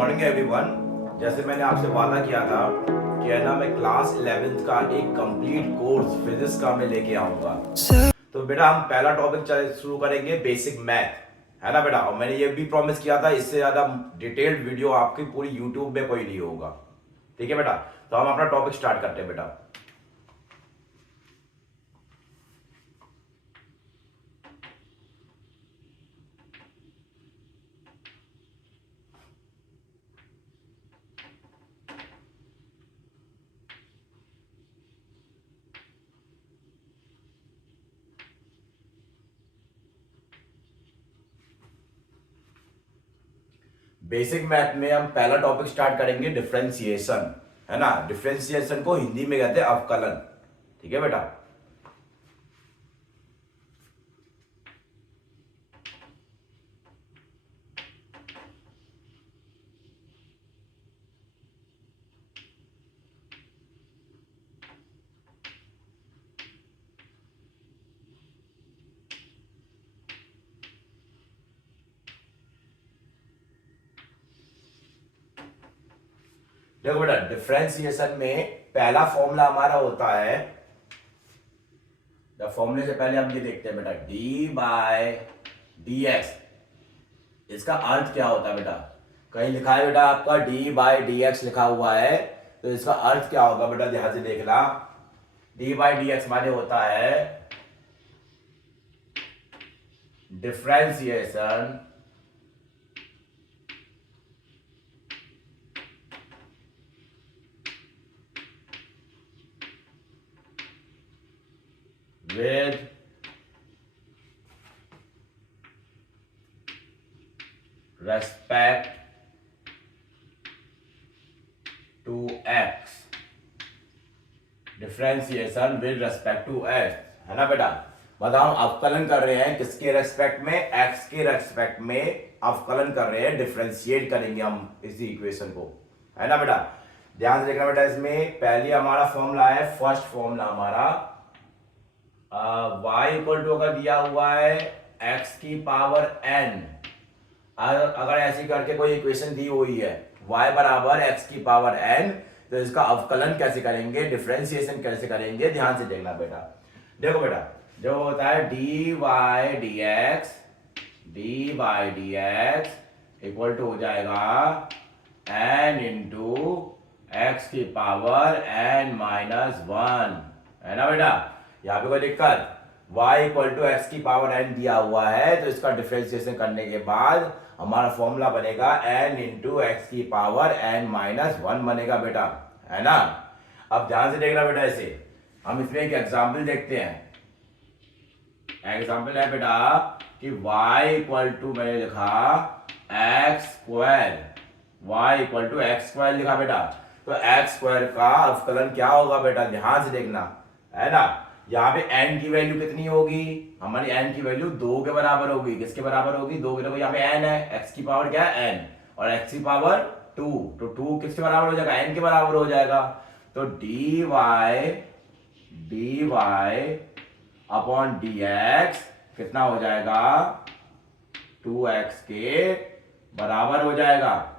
Morning everyone. जैसे मैंने आपसे वादा किया था कि है ना, मैं क्लास 11th का एक कंप्लीट कोर्स फिजिक्स का मैं लेके आऊंगा। तो बेटा हम पहला टॉपिक शुरू करेंगे, बेसिक मैथ, है ना बेटा। और मैंने ये भी प्रॉमिस किया था, इससे ज्यादा डिटेल्ड वीडियो आपकी पूरी यूट्यूब में कोई नहीं होगा। ठीक है बेटा, तो हम अपना टॉपिक स्टार्ट करते हैं बेटा। बेसिक मैथ में हम पहला टॉपिक स्टार्ट करेंगे, डिफरेंशिएशन, है ना। डिफरेंशिएशन को हिंदी में कहते हैं अवकलन। ठीक है बेटा। देखो बेटा, डिफरेंशिएशन में पहला फॉर्मूला हमारा होता है, फॉर्मूले से पहले हम ये देखते हैं बेटा, डी बाय डी एक्स। इसका अर्थ क्या होता है बेटा? कहीं लिखा है बेटा आपका डी बाय डी एक्स लिखा हुआ है, तो इसका अर्थ क्या होगा बेटा? ध्यान से देखना। डी बाय डी एक्स माने होता है differentiation with respect to x। Differentiation with respect to x, है ना बेटा। बताओ, अवकलन कर रहे हैं किसके रेस्पेक्ट में? x के रेस्पेक्ट में अवकलन कर रहे हैं, डिफरेंशिएट करेंगे हम इसी इक्वेशन को, है ना बेटा। ध्यान से देखना बेटा, इसमें पहले हमारा फॉर्मूला है, फर्स्ट फॉर्मूला हमारा y इक्वल टू अगर दिया हुआ है x की पावर n, अगर ऐसी करके कोई इक्वेशन दी हुई है y बराबर x की पावर n, तो इसका अवकलन कैसे करेंगे, डिफरेंशिएशन कैसे करेंगे? ध्यान से देखना बेटा। देखो बेटा, जो होता है d by d x equal to हो जाएगा n इंटू एक्स की पावर n माइनस 1, है ना बेटा। यहाँ पे कोई दिक्कत? y इक्वल टू एक्स की पावर n दिया हुआ है, तो इसका डिफरेंशिएशन करने के बाद हमारा फॉर्मूला बनेगा n इंटू एक्स की पावर n माइनस 1 बनेगा बेटा, है ना। अब ध्यान से देखना बेटा, इसे हम इसमें एक एग्जाम्पल देखते हैं। एग्जाम्पल है बेटा कि y इक्वल टू मैंने लिखा x square, y equal to x square लिखा बेटा। तो एक्स स्क्वायर का अवकलन क्या होगा बेटा? ध्यान से देखना, है ना। यहाँ पे n की वैल्यू कितनी होगी? हमारी n की वैल्यू 2 के बराबर होगी। किसके बराबर होगी? 2 के। यहाँ पे n है, x की पावर क्या है? n, और x की पावर 2, तो 2 किसके बराबर हो जाएगा? n के बराबर हो जाएगा। तो dy अपॉन dx कितना हो जाएगा? 2x के बराबर हो जाएगा।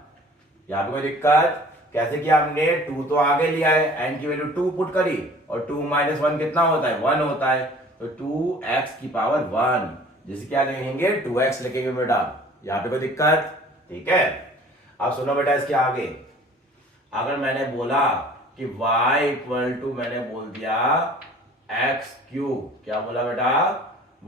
यहाँ पे कोई दिक्कत? कैसे किया हमने? 2 तो आगे लिया है, n की वैल्यू 2 पुट करी, और 2 माइनस 1 कितना होता है? 1 होता है। तो 2x की पावर 1, जिसे क्या लिखेंगे? 2x लिखेंगे बेटा। यहाँ पे कोई दिक्कत? ठीक है। अब सुनो बेटा, इसके आगे अगर मैंने बोला कि y इक्वल टू, मैंने बोल दिया एक्स क्यूब, क्या बोला बेटा?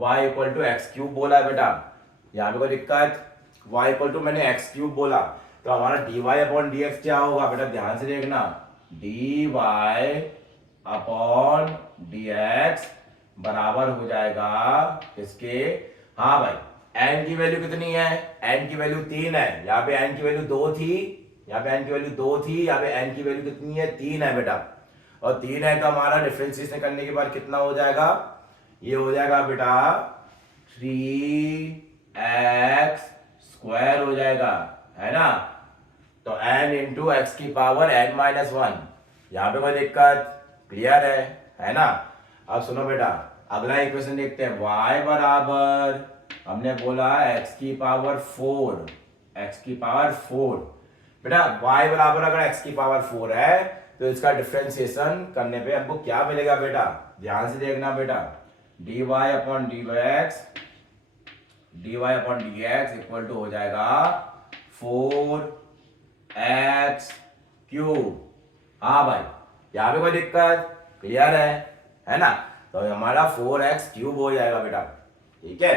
y equal to x cube बोला है बेटा। यहाँ पे कोई दिक्कत? y इक्वल टू मैंने एक्स क्यूब बोला, तो हमारा dy अपॉन dx क्या होगा बेटा? ध्यान से देखना, dy अपॉन dx बराबर हो जाएगा किसके? हाँ भाई, n की वैल्यू कितनी है? n की वैल्यू 3 है। यहाँ पे n की वैल्यू 2 थी, यहाँ पे n की वैल्यू 2 थी, यहाँ पे n की वैल्यू कितनी है? 3 है बेटा। और 3 है तो हमारा डिफरेंशिएशन करने के बाद कितना हो जाएगा? ये हो जाएगा बेटा 3x स्क्वायर हो जाएगा, है ना। तो n इंटू एक्स की पावर n माइनस 1। यहाँ पे कोई दिक्कत? क्लियर है ना। अब सुनो बेटा, अगला इक्वेशन देखते हैं। y बराबर हमने बोला x की पावर 4, x की पावर 4, बेटा y बराबर अगर x की पावर 4 है तो इसका डिफ्रेंसिएशन करने पे हमको क्या मिलेगा बेटा, ध्यान से देखना बेटा, dy upon dx equal to हो जाएगा 4x क्यूब। हाँ भाई, यहाँ पे कोई दिक्कत, क्लियर है ना। तो हमारा 4x क्यूब हो जाएगा बेटा, ठीक है।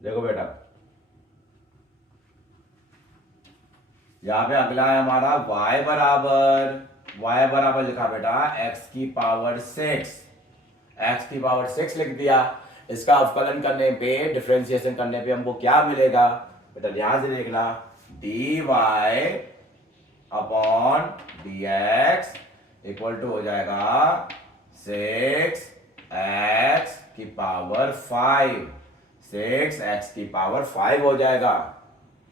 देखो बेटा, यहाँ पे अगला है हमारा y बराबर लिखा बेटा x की पावर 6 लिख दिया। इसका अवकलन करने पे, डिफरेंशिएशन करने पे हमको क्या मिलेगा बेटा, ध्यान से देखना, dy upon dx equal to हो जाएगा 6x की पावर 5, 6x की पावर 5 हो जाएगा।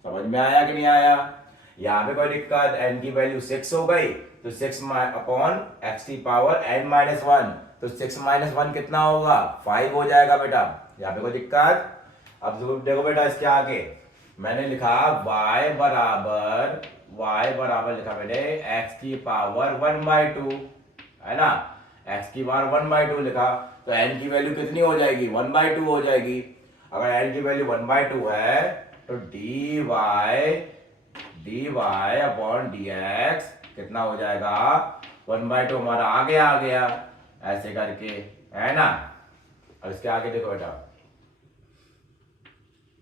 समझ में आया कि नहीं आया? यहाँ पे कोई दिक्कत, n की वैल्यू 6 हो गई तो 6 अपॉन x की पावर n माइनस 1, तो 6 माइनस 1 कितना होगा, 5 हो जाएगा बेटा। यहाँ पे कोई दिक्कत? अब देखो बेटा, इसके आगे मैंने लिखा y बराबर लिखा मैंने x की पावर 1/2, है ना, x की पावर 1/2 लिखा, तो n की वैल्यू कितनी हो जाएगी, 1/2 हो जाएगी। अगर n की वैल्यू 1/2 है तो dy अपॉन dx कितना हो जाएगा, 1/2 हमारा आ गया ऐसे करके, है ना। और इसके आगे देखो बेटा,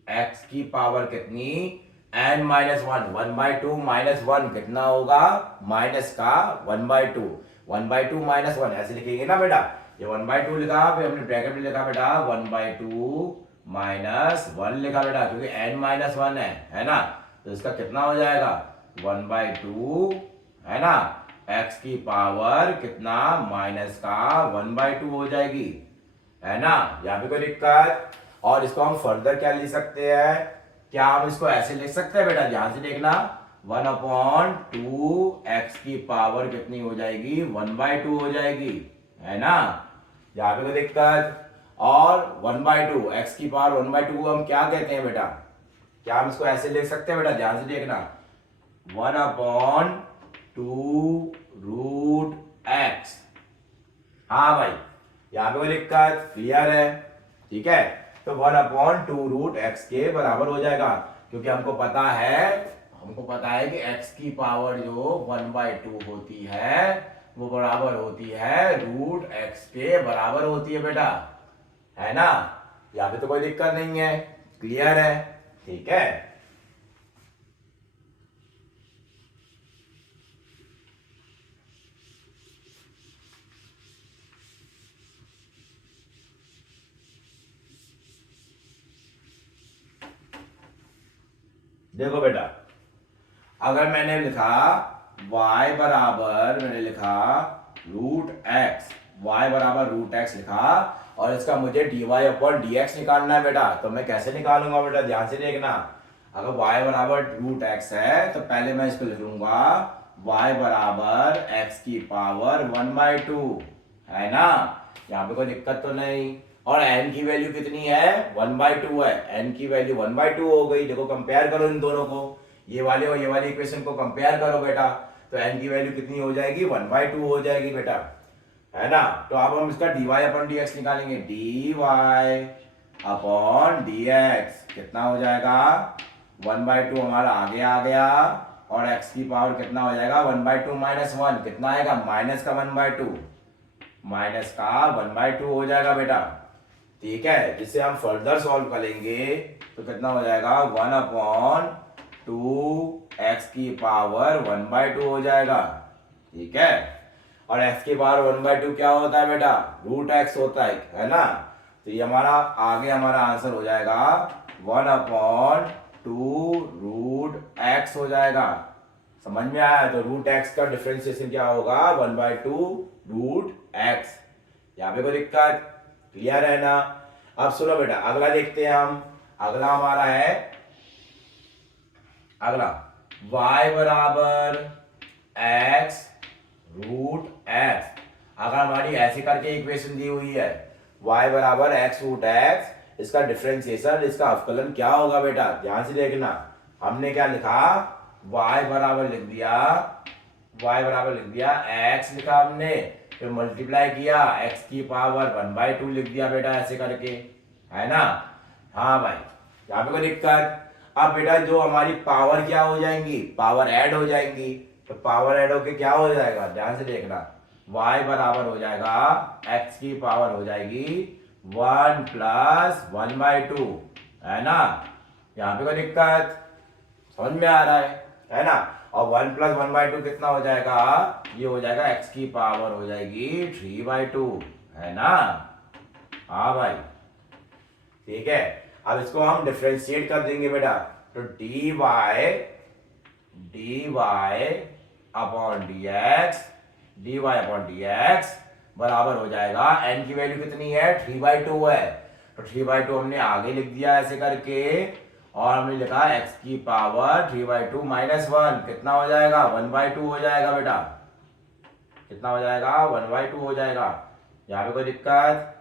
x की पावर कितनी, n माइनस 1, 1/2 माइनस 1 कितना होगा, माइनस का 1/2, 1/2 माइनस 1 ऐसे लिखेंगे ना बेटा। ये 1/2 लिखा, फिर हमने ब्रैकेट में लिखा बेटा 1/2 माइनस 1 लिखा बेटा, क्योंकि n माइनस 1 है ना। तो इसका कितना हो जाएगा, 1/2, है ना, x की पावर कितना, माइनस का 1/2 हो जाएगी, है ना। यहाँ पे कोई दिक्कत? और इसको हम फर्दर क्या लिख सकते हैं, क्या हम इसको ऐसे लिख सकते हैं बेटा, ध्यान से देखना, 1/2 x की पावर कितनी हो जाएगी, 1/2 हो जाएगी, है ना। यहाँ पे कोई दिक्कत? और 1/2 x की पावर 1/2 को हम क्या कहते हैं बेटा, क्या हम इसको ऐसे लिख सकते हैं बेटा, ध्यान से देखना, 1/2 रूट x। हाँ भाई, यहाँ पे कोई दिक्कत, क्लियर है, ठीक है। तो 1/2 रूट x के बराबर हो जाएगा, क्योंकि हमको पता है कि x की पावर जो 1/2 होती है वो बराबर होती है रूट x के बराबर होती है बेटा, है ना। यहाँ पे तो कोई दिक्कत नहीं है, क्लियर है, ठीक है। देखो बेटा, अगर मैंने लिखा y बराबर, मैंने लिखा रूट x लिखा, और इसका मुझे dy अपॉन dx निकालना है बेटा, तो मैं कैसे निकालूंगा बेटा, ध्यान से देखना। अगर y बराबर रूट x है तो पहले मैं इसको लिखूंगा y बराबर x की पावर 1/2, है ना। यहाँ पे कोई दिक्कत तो नहीं। और n की वैल्यू कितनी है, 1/2 है, n की वैल्यू 1/2 हो गई। देखो कंपेयर करो इन दोनों को, ये वाले और ये वाली इक्वेशन को कंपेयर करो बेटा, तो n की वैल्यू कितनी हो जाएगी, 1/2 हो जाएगी बेटा, है ना। तो अब हम इसका dy अपॉन dx निकालेंगे, dy अपॉन dx कितना हो जाएगा, 1/2 हमारा आगे आ गया, और x की पावर कितना हो जाएगा, 1/2 माइनस 1 कितना आएगा, माइनस का 1/2, माइनस का 1/2 हो जाएगा बेटा, ठीक है। जिससे हम फर्दर सॉल्व करेंगे तो कितना हो जाएगा, 1/2 x की पावर 1/2 हो जाएगा, ठीक है। और x की पावर 1/2 क्या होता है बेटा, रूट x होता है ना। तो ये हमारा आगे हमारा आंसर हो जाएगा 1/2 रूट x हो जाएगा। समझ में आया? तो रूट x का डिफरेंशिएशन क्या होगा, 1/2 रूट x। यहाँ पे कोई दिक्कत, क्लियर है ना। अब सुनो बेटा, अगला देखते हैं हम। अगला हमारा है, अगला y बराबर x रूट एक्स। अगर हमारी ऐसे करके इक्वेशन दी हुई है y बराबर एक्स रूट एक्स, इसका डिफरेंशिएशन, इसका अवकलन क्या होगा बेटा, ध्यान से देखना। हमने क्या लिखा, y बराबर लिख दिया, y बराबर लिख दिया x लिखा हमने, फिर मल्टीप्लाई किया x की पावर 1/2 लिख दिया बेटा, ऐसे करके, है ना। हाँ भाई, यहाँ पे कोई दिक्कत। अब बेटा जो हमारी पावर क्या हो जाएंगी, पावर ऐड हो जाएंगी, तो पावर ऐड होके क्या हो जाएगा, ध्यान से देखना, y बराबर हो जाएगा x की पावर हो जाएगी 1 + 1/2, है ना। यहाँ पे कोई दिक्कत, समझ में आ रहा है ना। और 1 + 1/2 कितना हो जाएगा, ये हो जाएगा x की पावर हो जाएगी 3/2, है ना। हाँ भाई, ठीक है। अब इसको हम डिफरेंशिएट कर देंगे बेटा, तो dy अपॉन dx बराबर हो जाएगा, n की वैल्यू कितनी है, 3/2 है, तो 3/2 हमने आगे लिख दिया ऐसे करके, और हमने लिखा x की पावर 3/2 - 1 कितना हो जाएगा, 1/2 हो जाएगा बेटा, कितना हो जाएगा, 1/2 हो जाएगा। यहाँ पे कोई दिक्कत,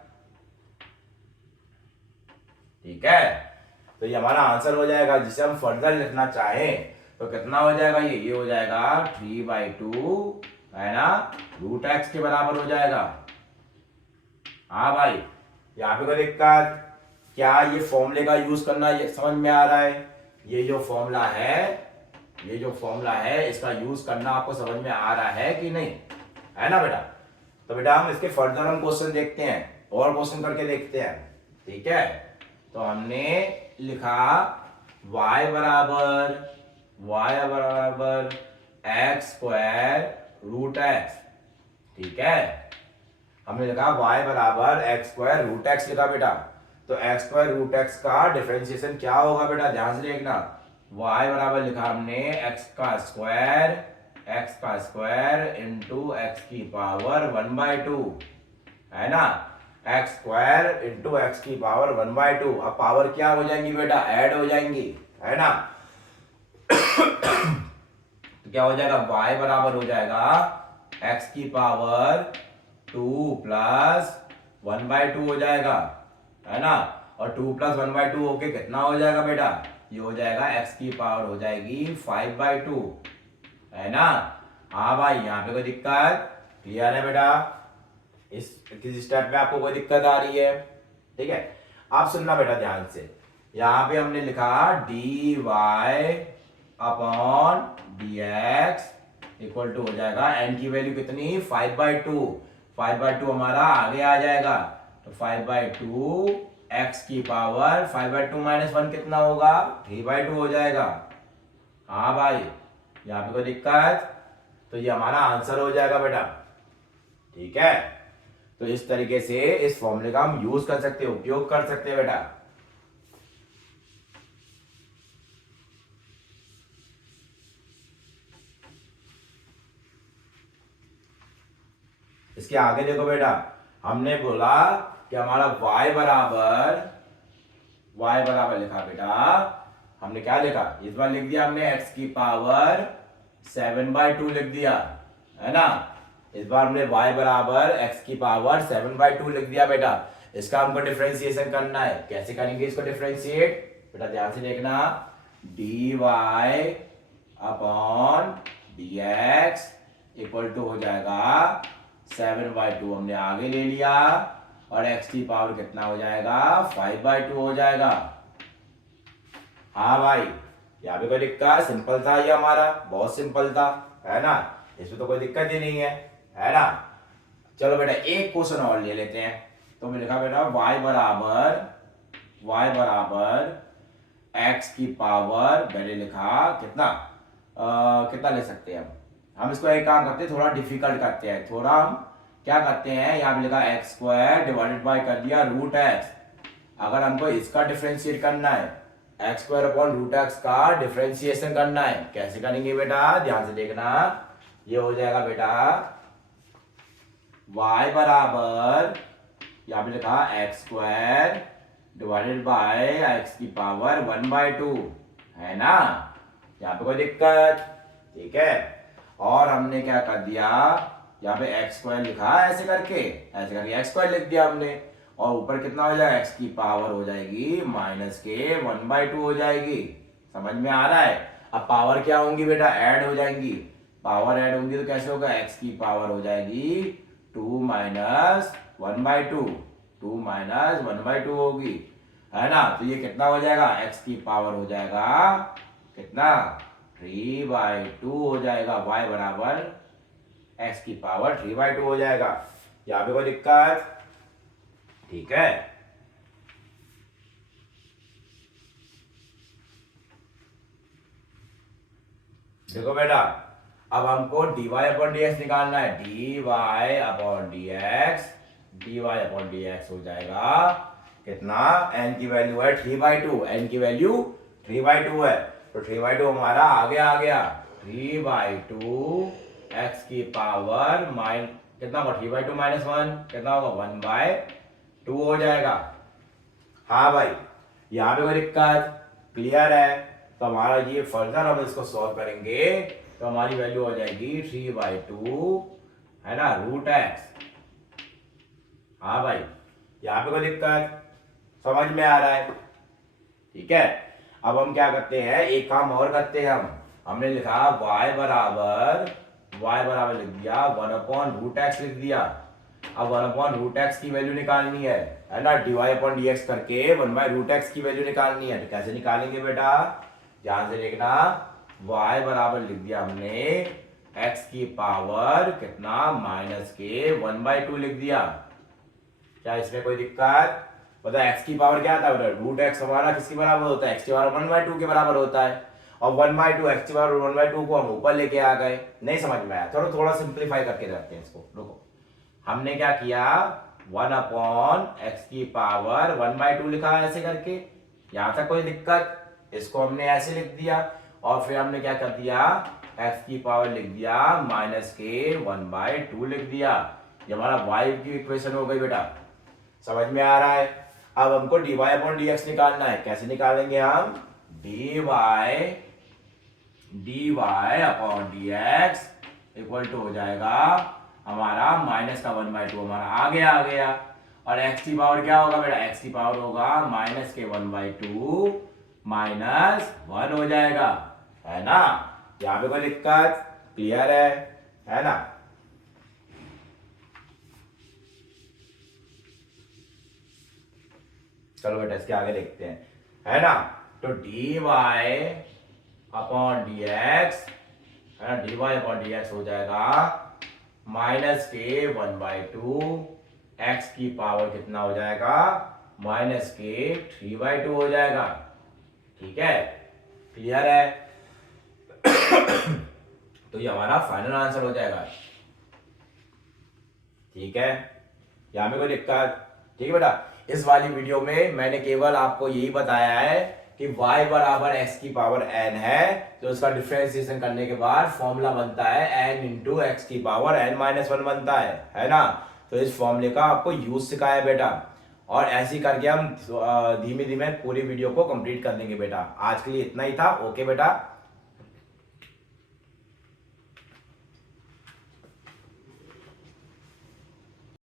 ठीक है। तो ये हमारा आंसर हो जाएगा, जिसे हम फर्दर लिखना चाहें तो कितना हो जाएगा, ये हो जाएगा 3/2, है ना, रूट एक्स के बराबर हो जाएगा। हाँ भाई, यहाँ पे कोई दिक्कत, क्या ये फॉर्मूले का यूज करना ये समझ में आ रहा है, ये जो फॉर्मूला है इसका यूज करना आपको समझ में आ रहा है कि नहीं, है ना बेटा। तो बेटा हम इसके फर्दर हम क्वेश्चन देखते हैं, और क्वेश्चन करके देखते हैं, ठीक है। तो हमने लिखा y बराबर x² रूट एक्स, ठीक है। हमने लिखा y बराबर x² रूट एक्स लिखा बेटा, तो x² रूट एक्स का डिफरेंशिएशन क्या होगा बेटा, ध्यान से देखना। y बराबर लिखा हमने x का स्क्वायर इंटू एक्स की पावर 1/2, है ना, x² इंटू एक्स की पावर 1/2। अब पावर क्या हो जाएंगी बेटा, ऐड हो जाएंगी, है ना। तो क्या हो जाएगा, y बराबर हो जाएगा x की पावर 2 + 1/2 हो जाएगा, है ना। और 2 + 1/2 होके कितना हो जाएगा बेटा, ये हो जाएगा x की पावर हो जाएगी 5/2, है ना। हाँ भाई, यहाँ पे कोई दिक्कत, क्लियर है बेटा, इस किसी स्टेप में आपको कोई दिक्कत आ रही है, ठीक है। आप सुनना बेटा ध्यान से, यहाँ पे हमने लिखा dy upon dx equal to हो जाएगा, n की वैल्यू कितनी, 5/2 हमारा आगे आ जाएगा, तो 5/2 x की पावर 5/2 - 1 कितना होगा, 3/2 हो जाएगा। हाँ भाई, यहाँ पे कोई दिक्कत, तो ये हमारा आंसर हो जाएगा बेटा, ठीक है। तो इस तरीके से इस फॉर्मूले का हम यूज कर सकते हैं, उपयोग कर सकते हैं बेटा। इसके आगे देखो बेटा, हमने बोला कि हमारा y बराबर लिखा बेटा, हमने क्या लिखा, इस बार लिख दिया हमने x की पावर 7/2 लिख दिया, है ना। इस बार हमने y बराबर x की पावर 7/2 लिख दिया बेटा। इसका हमको डिफरेंशिएशन करना है, कैसे करेंगे इसको डिफरेंशिएट बेटा, ध्यान से देखना, dy upon dx equal to हो जाएगा 7/2 हमने आगे ले लिया, और x की पावर कितना हो जाएगा, 5/2 हो जाएगा। हाँ भाई, यहाँ पे कोई दिक्कत, सिंपल था ये हमारा, बहुत सिंपल था, है ना, इसमें तो कोई दिक्कत ही नहीं है ना। चलो बेटा एक क्वेश्चन और ले लेते हैं। तो मैं लिखा बेटा y बराबर x की पावर, मैंने लिखा कितना कितना ले सकते हैं हम इसको एक काम करते हैं, थोड़ा डिफिकल्ट करते हैं, थोड़ा हम क्या करते हैं, यहाँ पे लिखा x² डिवाइडेड बाय कर दिया रूट एक्स। अगर हमको इसका डिफरेंशिएट करना है, x² अपॉन रूट एक्स का डिफरेंशिएशन करना है, कैसे करेंगे बेटा, ध्यान से देखना। ये हो जाएगा बेटा y बराबर, यहाँ पे लिखा x² डिवाइडेड बाय x की पावर 1/2, है ना। यहाँ पे कोई दिक्कत, ठीक है। और हमने क्या कर दिया, यहाँ पे एक्स स्क्वायर लिखा है ऐसे करके एक्स स्क्वायर लिख दिया हमने, और ऊपर कितना हो जाएगा, एक्स की पावर हो जाएगी माइनस के 1/2 हो जाएगी। समझ में आ रहा है? अब पावर क्या होंगी बेटा, ऐड हो जाएंगी। पावर ऐड होंगी तो कैसे होगा, एक्स की पावर हो जाएगी 2 माइनस 1/2, 2 माइनस 1/2 होगी, है ना। तो ये कितना हो जाएगा, एक्स की पावर हो जाएगा कितना, 3/2 हो जाएगा। y बराबर एक्स की पावर 3/2 हो जाएगा। यहाँ पे कोई दिक्कत? ठीक है। देखो बेटा, अब हमको dy/dx निकालना है। dy/dx हो जाएगा कितना, n की वैल्यू है 3/2, n की वैल्यू 3/2 है, तो 3/2 हमारा आगे आ गया। 3/2 x की पावर कितना होगा, 3/2 माइनस 1 कितना होगा, 1/2 हो जाएगा। हाँ भाई, यहाँ पे कोई दिक्कत? क्लियर है? तो हमारा ये फर्दर हम इसको सॉल्व करेंगे तो हमारी वैल्यू हो जाएगी 3/2, है ना, √x। हाँ भाई, यहाँ पे कोई दिक्कत? समझ में आ रहा है? ठीक है। अब हम क्या करते हैं, एक काम और करते हैं। हमने लिखा y बराबर लिख दिया 1/√x लिख दिया। अब 1/√x की वैल्यू निकालनी है ना, dy/dx करके 1/√x की वैल्यू निकालनी है। तो कैसे निकालेंगे बेटा, ध्यान से देखना। y बराबर लिख दिया हमने x की पावर कितना, माइनस के 1/2 लिख दिया। क्या इसमें कोई दिक्कत? मतलब x की पावर क्या था बेटा, √x हमारा किसके बराबर होता है, x की पावर 1/2 के बराबर होता है, और 1/2 x की पावर 1/2 को हम ऊपर लेके आ गए। नहीं समझ में आया? थोड़ा सिंप्लीफाई करके रखते हैं इसको। रुको, हमने क्या किया, 1/x की पावर 1/2 लिखा है ऐसे करके, यहां तक कोई दिक्कत? इसको हमने ऐसे लिख दिया, और फिर हमने क्या कर दिया, x की पावर लिख दिया माइनस के 1/2 लिख दिया। ये हमारा y की इक्वेशन हो गई बेटा। समझ में आ रहा है? अब हमको dy/dx निकालना है। कैसे निकालेंगे हम, dy/dx इक्वल टू हो जाएगा हमारा माइनस का 1/2 हमारा आगे आ गया, और x की पावर क्या होगा बेटा, x की पावर होगा माइनस के 1/2 माइनस 1 हो जाएगा, है ना। यहाँ पे कोई दिक्कत? क्लियर है ना। चलो बेटा इसके आगे देखते हैं, है ना। तो dy/dx, है ना, dy/dx हो जाएगा माइनस के 1/2, x की पावर कितना हो जाएगा, माइनस के 3/2 हो जाएगा। ठीक है, क्लियर है? तो ये हमारा फाइनल आंसर हो जाएगा। ठीक है, यहां में कोई दिक्कत? ठीक है बेटा, इस वाली वीडियो में मैंने केवल आपको यही बताया है कि y बराबर x की पावर n है, तो उसका डिफरेंशिएशन करने के बाद फॉर्मूला बनता है n इंटू एक्स की पावर n-1 बनता है ना। तो इस फॉर्मूले का आपको यूज सिखाया बेटा, और ऐसे करके हम धीमे धीमे पूरी वीडियो को कंप्लीट कर देंगे बेटा। आज के लिए इतना ही था। ओके बेटा।